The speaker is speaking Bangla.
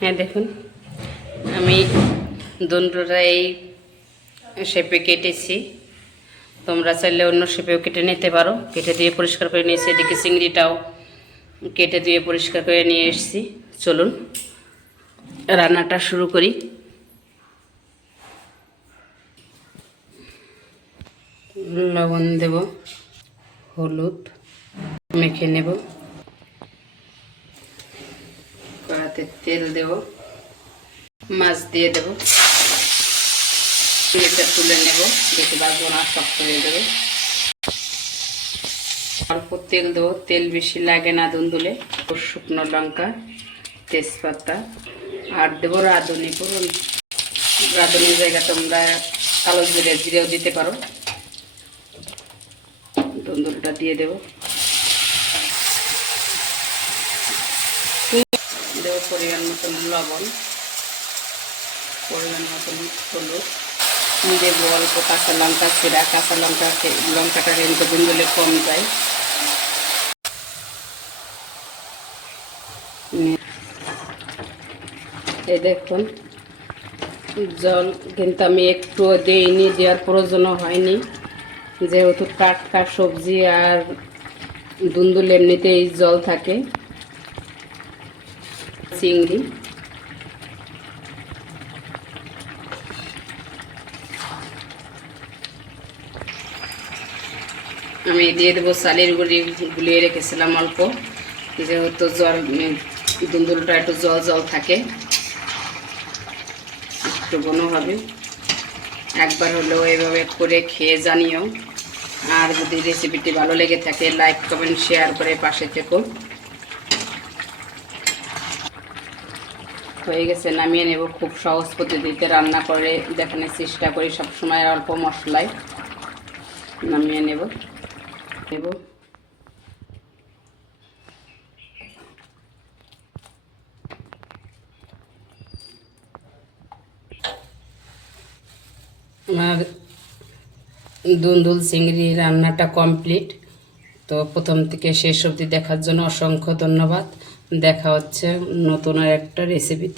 হ্যাঁ দেখুন, আমি দুটোটা এই শেপে কেটেছি। তোমরা চাইলে অন্য শেপেও কেটে নিতে পারো। কেটে দিয়ে পরিষ্কার করে নিয়েছি। এদিকে চিংড়িটাও কেটে দিয়ে পরিষ্কার করে নিয়ে এসেছি। চলুন রান্নাটা শুরু করি। লবণ দেব, হলুদ মেখে নেব, কড়াতে তেল দেব, মাছ দিয়ে দেব, চিংড়িটা তুলে নেব, বেশি বাজবো না, শক্ত হয়ে দেবো। অল্প তেল দেবো, তেল বেশি লাগে না দুন্দুলে। শুকনো লঙ্কা, তেজপাতা আর দেবো রাঁধুনি ফোড়ন। রাঁধুনির জায়গা তোমরা কালো জিরেও দিতে পারো। দুন্দুলটা দিয়ে দেবো, দেবো পরিমাণ মতন লবণ, পরিমাণ মতন হলুদ, দেবো অল্প কাঁচা লঙ্কা ছিঁড়া। কাঁচা লঙ্কাটা কিন্তু দুন্দুলে কম যায়। এই দেখুন, জল কিন্তু আমি একটুও দিইনি, দেওয়ার প্রয়োজনও হয়নি, যেহেতু টাটকা সবজি আর দুন্দুল এমনিতেই জল থাকে। চিংড়ি আমি দিয়ে দেবো চালের গুঁড়ি, গুলিয়ে রেখেছিলাম অল্প, যেহেতু দুন্দুলটা একটু জল জল থাকে, একটু ঘন হবে। একবার হলেও এভাবে করে খেয়ে জানিও। আর যদি রেসিপিটি ভালো লেগে থাকে, লাইক কমেন্ট শেয়ার করে পাশে থেকো। হয়ে গেছে, নামিয়ে নেব। খুব সহজ পদ্ধতিতে রান্না করে দেখানোর চেষ্টা করি সবসময়, অল্প মশলায়। নামিয়ে নেব। আমার দুন্দুল চিংড়ি রান্নাটা কমপ্লিট। তো প্রথম থেকে শেষ অবধি দেখার জন্য অসংখ্য ধন্যবাদ। দেখা হচ্ছে নতুন আর একটা রেসিপিতে।